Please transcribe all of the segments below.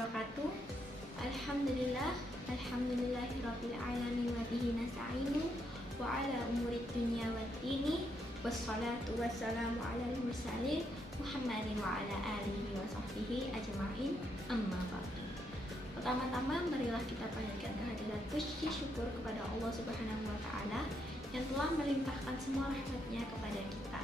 wabarakatuh. Alhamdulillah, alhamdulillahirabbil alamin wa bihi nasta'inu wa ala umurid dunya waddini wassalatu wassalamu alal mursalin Muhammadin wa ala alihi wa sahbihi ajma'in, amma ba'du. Pertama-tama marilah kita panjatkan kehadiran puji syukur kepada Allah Subhanahu wa taala yang telah melimpahkan semua rahmat-Nya kepada kita.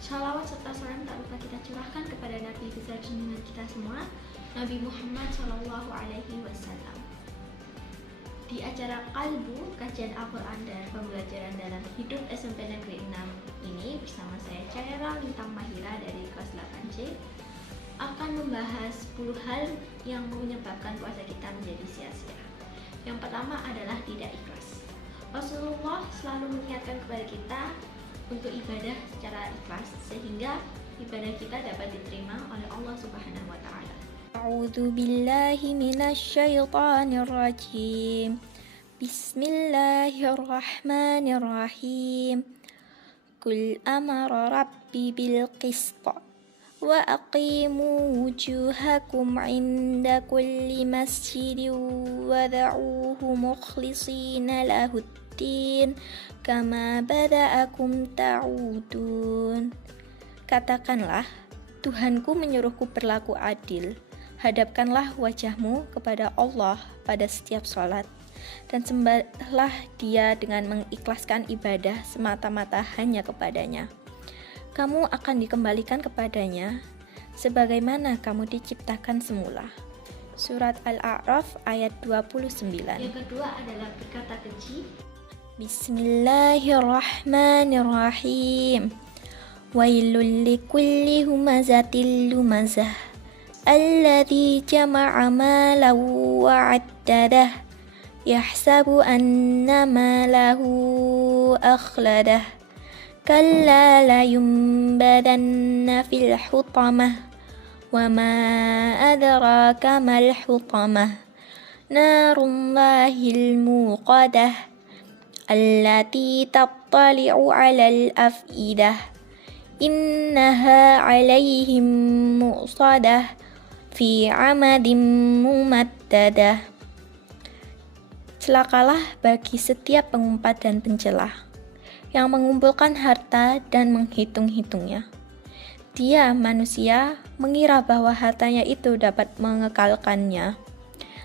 Shalawat serta salam tak lupa kita curahkan kepada Nabi besar junjungan kita semua, Nabi Muhammad Shallallahu Alaihi Wasallam. Di acara Qalbu, kajian Al-Quran dan pembelajaran dalam hidup SMP Negeri 6 ini bersama saya Caira Lintang Mahira dari kelas 8C akan membahas 10 hal yang menyebabkan puasa kita menjadi sia-sia. Yang pertama adalah tidak ikhlas. Rasulullah selalu mengingatkan kepada kita untuk ibadah secara ikhlas sehingga ibadah kita dapat diterima oleh Allah Subhanahu wa taala. A'udzu billahi minasyaitonir rajim. Bismillahirrahmanirrahim. Qul amara rabbi bil qist wa aqimu wujuhakum 'inda kulli masjidin wa da'uhu mukhlishina lahuddin kama bada'akum ta'udun. Katakanlah, Tuhanku menyuruhku berlaku adil. Hadapkanlah wajahmu kepada Allah pada setiap sholat, dan sembahlah Dia dengan mengikhlaskan ibadah semata-mata hanya kepadanya. Kamu akan dikembalikan kepadanya sebagaimana kamu diciptakan semula. Surat Al-A'raf ayat 29. Yang kedua adalah berkata keji. Bismillahirrahmanirrahim. Wailul likulli humazatil lumazah alladzi jama'a malan wa 'addadah yahsabu anna malahu akhladah kalla la yumbadanna fil hutamah wa ma adraka mal hutamah narullahil muqadah allati tattali'u 'alal af'idah innaha 'alaihim mu'sadah fi 'amadin mumaddadah. Celakalah bagi setiap pengumpat dan pencelah yang mengumpulkan harta dan menghitung-hitungnya. Dia, manusia, mengira bahwa hartanya itu dapat mengekalkannya.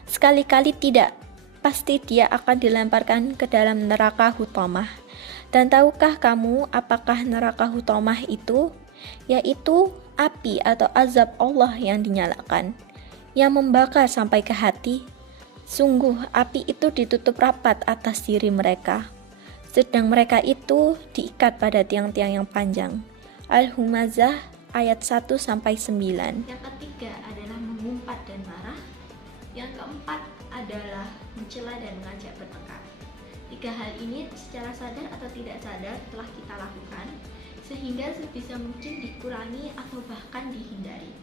Sekali-kali tidak. Pasti dia akan dilemparkan ke dalam neraka hutamah. Dan tahukah kamu apakah neraka hutamah itu? Yaitu api atau azab Allah yang dinyalakan, yang membakar sampai ke hati. Sungguh api itu ditutup rapat atas diri mereka, sedang mereka itu diikat pada tiang-tiang yang panjang. Al-Humazah ayat 1-9. Yang ketiga adalah mengumpat dan marah. Yang keempat adalah mencela dan mengajak bertengkar. Tiga hal ini secara sadar atau tidak sadar telah kita lakukan, sehingga sebisa mungkin dikurangi atau bahkan dihindari.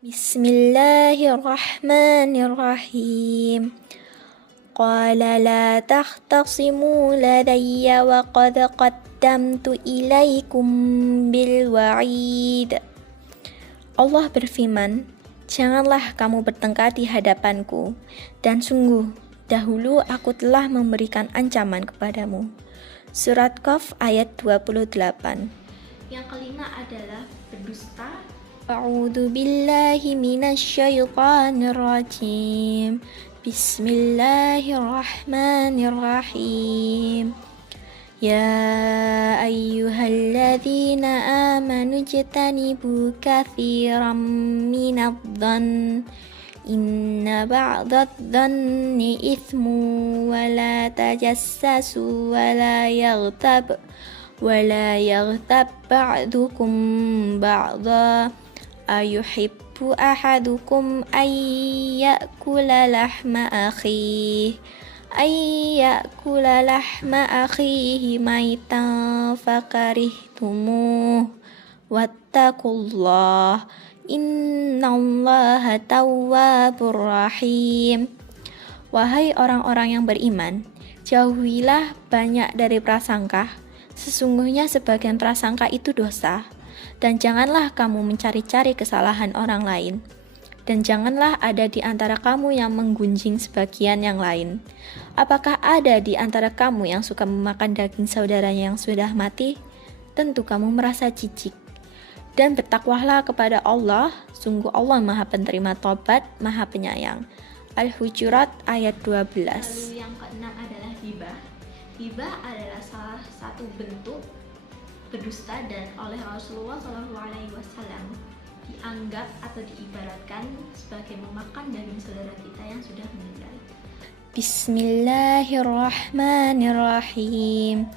Bismillahirrahmanirrahim. Qala la takhtasimu ladayya wa qad qaddamtu ilaikum bil wa'id. Allah berfirman, janganlah kamu bertengkar di hadapanku, dan sungguh, dahulu aku telah memberikan ancaman kepadamu. Surat Qaf ayat 28. Yang kelima adalah berdusta. A'udzu billahi minasyaitonir rajim. Bismillahirrahmanirrahim. Ya ayyuhalladzina amanu ijtanibu katsiran minadh-dhann inna ba'dadh-dhanni ithmu wa la tajassasu wa la yaghtab ba'dukum ba'dha ayuhibbu ahadukum ayyakula lahma akhihi maitan fakarihtumuh wattaqullah innallaha tawwabur rahim. Wahai orang-orang yang beriman, jauhilah banyak dari prasangka. Sesungguhnya sebagian prasangka itu dosa, dan janganlah kamu mencari-cari kesalahan orang lain. dan janganlah ada di antara kamu yang menggunjing sebagian yang lain. Apakah ada di antara kamu yang suka memakan daging saudaranya yang sudah mati? Tentu kamu merasa jijik. Dan bertakwalah kepada Allah, sungguh Allah Maha Penerima Tobat, Maha Penyayang. Al-Hujurat ayat 12. Lalu yang keenam adalah hibah. Hibah adalah salah satu bentuk berdusta dan oleh Rasulullah SAW dianggap atau diibaratkan sebagai memakan daging saudara kita yang sudah meninggal. Bismillahirrahmanirrahim.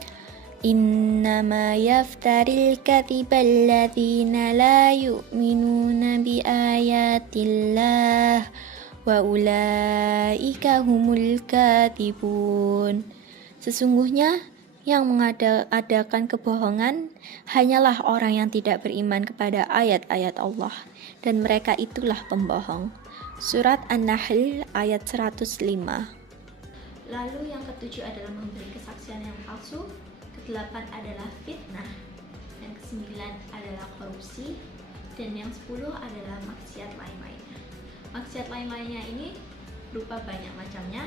Innama yaftaril kadhiba alladhina la yu'minuna bi ayatillah wa ulaika humul kadhibun. Sesungguhnya yang mengadakan kebohongan hanyalah orang yang tidak beriman kepada ayat-ayat Allah, dan mereka itulah pembohong. Surat An-Nahl ayat 105. Lalu yang ketujuh adalah memberi kesaksian yang palsu, kedelapan adalah fitnah, yang kesembilan adalah korupsi, dan yang 10 adalah maksiat lain-lainnya. Maksiat lain-lainnya ini berupa banyak macamnya,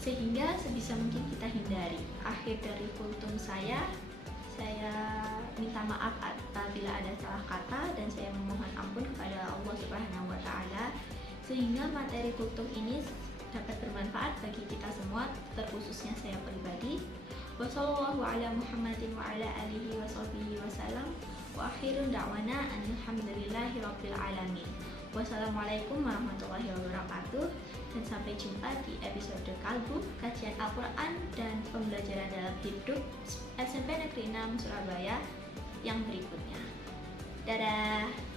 sehingga sebisa mungkin kita hindari. Akhir dari kultum saya minta maaf apabila ada salah kata, dan saya memohon ampun kepada Allah Subhanahu wa Ta'ala, sehingga materi kultum ini dapat bermanfaat bagi kita semua, terkhususnya saya pribadi. Wassallallahu ala Muhammadin wa ala alihi wa sahbihi wasallam, wa akhirun da'wana alhamdulillahi rabbil alamin. Wassalamualaikum warahmatullahi wabarakatuh, dan sampai jumpa di episode Kalbu, kajian Al-Quran dan pembelajaran dalam hidup SMP Negeri 6 Surabaya yang berikutnya. Dadah.